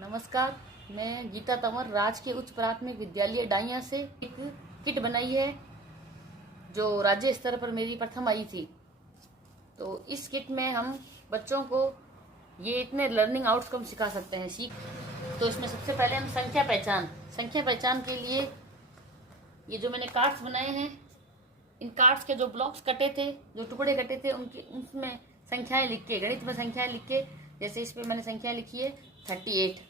नमस्कार, मैं गीता तंवर राजकीय उच्च प्राथमिक विद्यालय डाइया से एक किट बनाई है जो राज्य स्तर पर मेरी प्रथम आई थी। तो इस किट में हम बच्चों को ये इतने लर्निंग आउटकम सिखा सकते हैं। तो इसमें सबसे पहले हम संख्या पहचान के लिए ये जो मैंने कार्ड्स बनाए हैं, इन कार्ड्स के जो ब्लॉक्स कटे थे, जो टुकड़े कटे थे, उसमें संख्याएं लिख के, गणित में संख्याएं लिख के, जैसे इस पे मैंने संख्या लिखी है 38,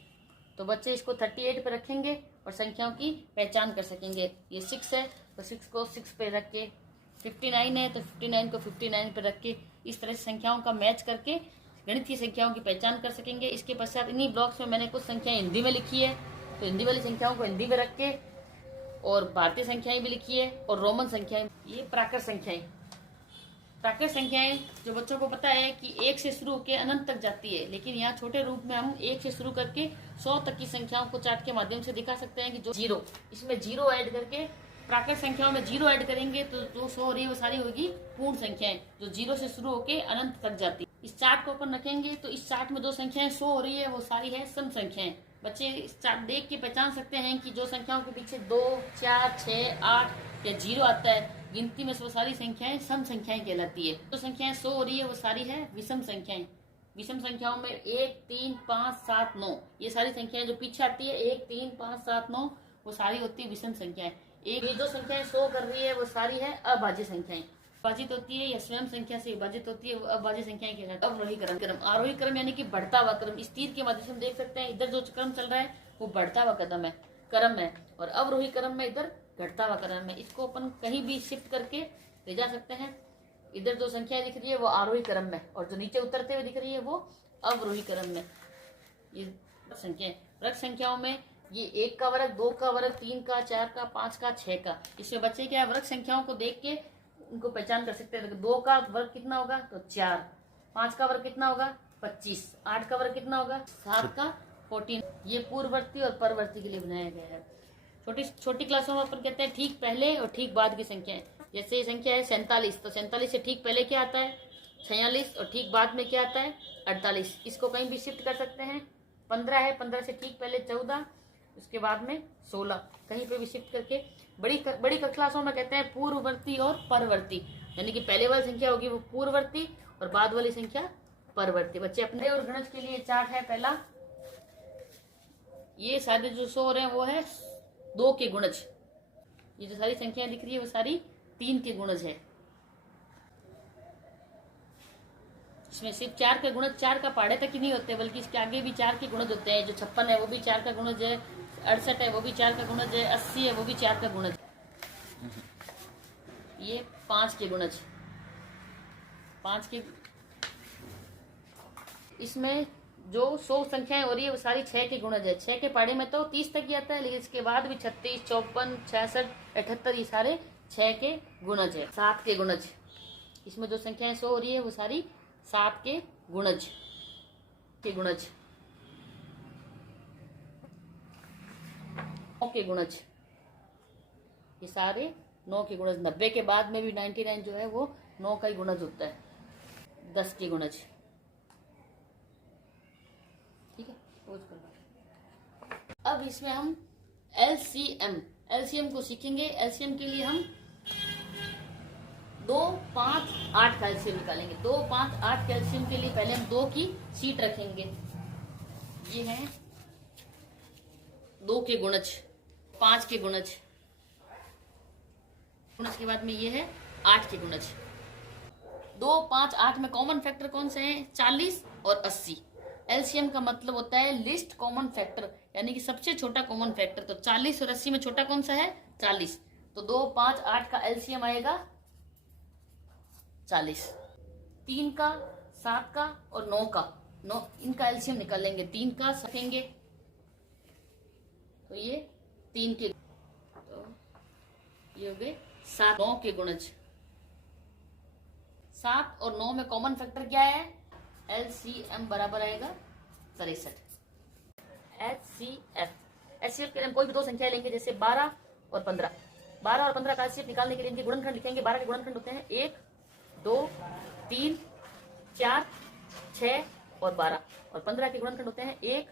तो बच्चे इसको 38 पे रखेंगे और संख्याओं की पहचान कर सकेंगे। ये 6 है तो 6 को 6 पे रख के, 59 है तो 59 को 59 पे रख के, इस तरह से संख्याओं का मैच करके गणित की संख्याओं की पहचान कर सकेंगे। इसके पश्चात इन्हीं ब्लॉक्स में मैंने कुछ संख्याएं हिंदी में लिखी है, तो हिंदी वाली संख्याओं को हिंदी में रख के, और भारतीय संख्याएं भी लिखी है और रोमन संख्याएं, ये प्राकृत संख्याएं जो बच्चों को पता है कि 1 से शुरू होकर अनंत तक जाती है, लेकिन यहाँ छोटे रूप में हम 1 से शुरू करके 100 तक की संख्याओं को चार्ट के माध्यम से दिखा सकते हैं कि जो जीरो, इसमें जीरो ऐड करके प्राकृत संख्याओं में जीरो ऐड करेंगे तो जो 100 हो रही है वो सारी होगी पूर्ण संख्याएं जो 0 से शुरू होकर अनंत तक जाती है। इस चार्ट को अपन रखेंगे तो इस चार्ट में जो संख्याएं 100 हो रही है वो सारी है सम संख्याएं। बच्चे इस चार्ट देख के पहचान सकते हैं कि जो संख्याओं के पीछे 2, 4, 6, 8 या 0 आता है, गिनती में वो सारी संख्याएं सम संख्याएं कहलाती है। जो संख्याएं 100 हो रही है वो सारी है विषम संख्याएं। विषम संख्याओं में 1, 3, 5, 7, 9, ये सारी संख्याएं जो पीछे आती है 1, 3, 5, 7, 9, वो सारी होती है विषम संख्याएं। ये जो संख्याएं 100 कर रही है वो सारी है अभाज्य संख्याएं। विभाजित होती है या स्वयं संख्या से विभाजित होती है वो अभाज्य संख्याएं कहलाती है। अवरोही क्रम, आरोही क्रम यानी कि बढ़ता हुआ क्रम। इस तीर के माध्यम से हम देख सकते हैं इधर जो क्रम चल रहा है वो बढ़ता हुआ क्रम है और अवरोही क्रम में इधर घटता हुआ क्रम है। इसको अपन कहीं भी शिफ्ट करके ले जा सकते हैं। इधर जो संख्या दिख रही है वो आरोही क्रम में और जो नीचे उतरते हुए दिख रही है वो अवरोही क्रम में। ये संख्याएं वर्ग संख्याओं में ये 1 का वर्ग, 2 का वर्ग, 3 का, 4 का, 5 का, 6 का। इसमें बच्चे क्या वर्ग संख्याओं को देख के उनको पहचान कर सकते हैं। 2 का वर्ग कितना होगा तो 4, 5 का वर्ग कितना होगा 25, 8 का वर्ग कितना होगा 7 का 14। ये पूर्ववर्ती और परवर्ती के लिए बनाया गया है। छोटी क्लासों में अपन कहते हैं ठीक पहले और ठीक बाद की संख्याएं। जैसे ये संख्या है 47, तो 47 से ठीक पहले क्या आता है 46 और ठीक बाद में क्या आता है 48। इसको कहीं भी शिफ्ट कर सकते हैं। 15 है, 15 से ठीक पहले 14, उसके बाद में 16, कहीं पे भी शिफ्ट करके। बड़ी क्लासों में कहते हैं पूर्ववर्ती और परवर्ती, यानी कि पहले वाली संख्या होगी वो पूर्ववर्ती और बाद वाली संख्या परवर्ती। बच्चे अपने और गणज के लिए चार्ट है पहला। ये सारे जो 100 हो रहे हैं वो है 2 के गुणज। ये जो सारी संख्याएं दिख रही है वो सारी 3 के गुणज है। इसमें सिर्फ 4 के गुणज 4 का पहाड़े तक ही नहीं होते, बल्कि इसके आगे भी 4 के गुणज होते हैं। जो 56 है वो भी 4 का गुणज है, 68 है वो भी 4 का गुणज है, 80 है वो भी 4 का गुणज। ये 5 के गुणज, 5 के। इसमें जो 100 संख्याएं हो रही है वो सारी 6 के गुणज है। 6 के पहाड़े में तो 30 तक ही आता है, लेकिन इसके बाद भी 36, 54, 66, 78 ये सारे 6 के गुणज है। 7 के गुणज, इसमें जो संख्याएं 100 हो रही है वो सारी 7 के गुणज 9 के गुणज, ये सारे 9 के गुणज। 90 के बाद में भी 99 जो है वो 9 का ही गुणज होता है। 10 के गुणज, ठीक है। अब इसमें हम एलसीएम को सीखेंगे। एलसीएम के लिए हम 2, 5, 8 का एलसीएम निकालेंगे। 2, 5, 8 के एलसीएम के लिए पहले हम 2 की सीट रखेंगे। ये है 2 के गुणज, 5 के गुणज के बाद में ये है 8 के गुणज। 2, 5, 8 में कॉमन फैक्टर कौन से हैं 40 और 80। एलसीएम का मतलब होता है लिस्ट कॉमन फैक्टर, यानी कि सबसे छोटा कॉमन फैक्टर। तो 40 और 80 में छोटा कौन सा है 40, तो 2, 5, 8 का एलसीएम आएगा 40। 3 का, 7 का और 9 का, इनका एलसीएम निकाल लेंगे। 3 का रखेंगे तो ये 3 के, तो ये हो गए 7, 9 के गुणज। 7 और 9 में कॉमन फैक्टर क्या है एलसीएम बराबर आएगा 63। एचसीएफ के लिए हम कोई भी 2 संख्या लेंगे, जैसे 12 और 15। 12 और 15 का एचसीएफ निकालने के लिए इनके गुणनखंड लिखेंगे। 12 के गुणनखंड होते हैं 1, 2, 3, 4, 6 और 12, और 15 के गुणनखंड होते हैं 1,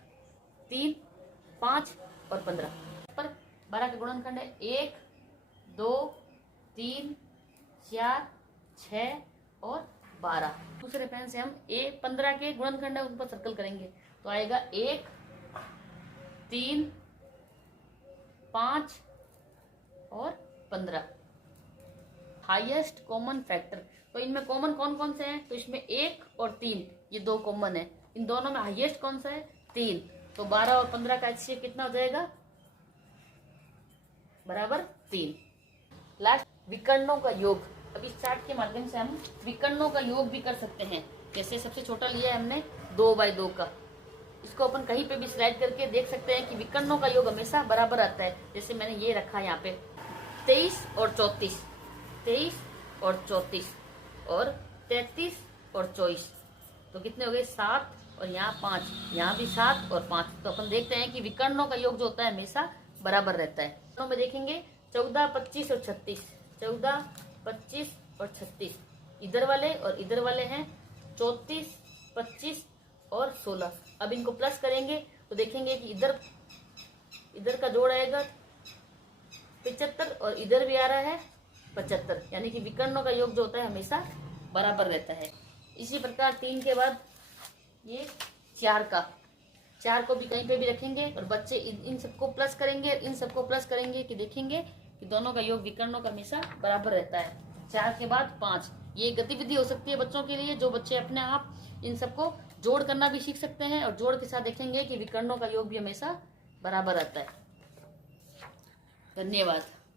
3, 5 और 15 पर 12 का गुणनखंड है 1, 2, 3, 4, 6 और 12। दूसरे पेन से हम 15 के गुणनखंड है उन पर सर्कल करेंगे तो आएगा 1, 3, 5 और 15। हाईएस्ट कॉमन फैक्टर, तो इनमें कॉमन कौन कौन से हैं? तो इसमें 1 और 3 ये दो कॉमन है। इन दोनों में हाईएस्ट कौन सा है? 3। तो 12 और 15 का HCF कितना हो जाएगा? बराबर 3। लास्ट विकर्णों का योग। अब इस चार्ट के माध्यम से हम विकर्णों का योग भी कर सकते हैं। जैसे सबसे छोटा लिया है हमने 2/2 का, इसको अपन कहीं पे भी स्लाइड करके देख सकते हैं कि विकर्णों का योग हमेशा बराबर आता है। जैसे मैंने ये रखा है यहाँ पे 23 और 34, 23 और 34 और 33 और 24, तो कितने हो गए? 7 और यहाँ 5, यहाँ भी 7 और 5। तो अपन देखते हैं कि विकर्णों का योग जो होता है हमेशा बराबर रहता है। तो में देखेंगे 14, 25 और 36, 14, 25 और 36 इधर वाले और इधर वाले हैं 34, 25 और 16। अब इनको प्लस करेंगे तो देखेंगे कि इधर का जोड़ आएगा 75 और इधर भी आ रहा है 75, यानी कि विकर्णों का योग जो होता है हमेशा बराबर रहता है। इसी प्रकार 3 के बाद ये 4 को भी कहीं पे भी रखेंगे और बच्चे इन सबको प्लस करेंगे, इन सबको प्लस करेंगे कि देखेंगे कि दोनों का योग विकर्णों का हमेशा बराबर रहता है। 4 के बाद 5, ये गतिविधि हो सकती है बच्चों के लिए, जो बच्चे अपने आप इन सबको जोड़ करना भी सीख सकते हैं और जोड़ के साथ देखेंगे कि विकर्णों का योग भी हमेशा बराबर रहता है। धन्यवाद।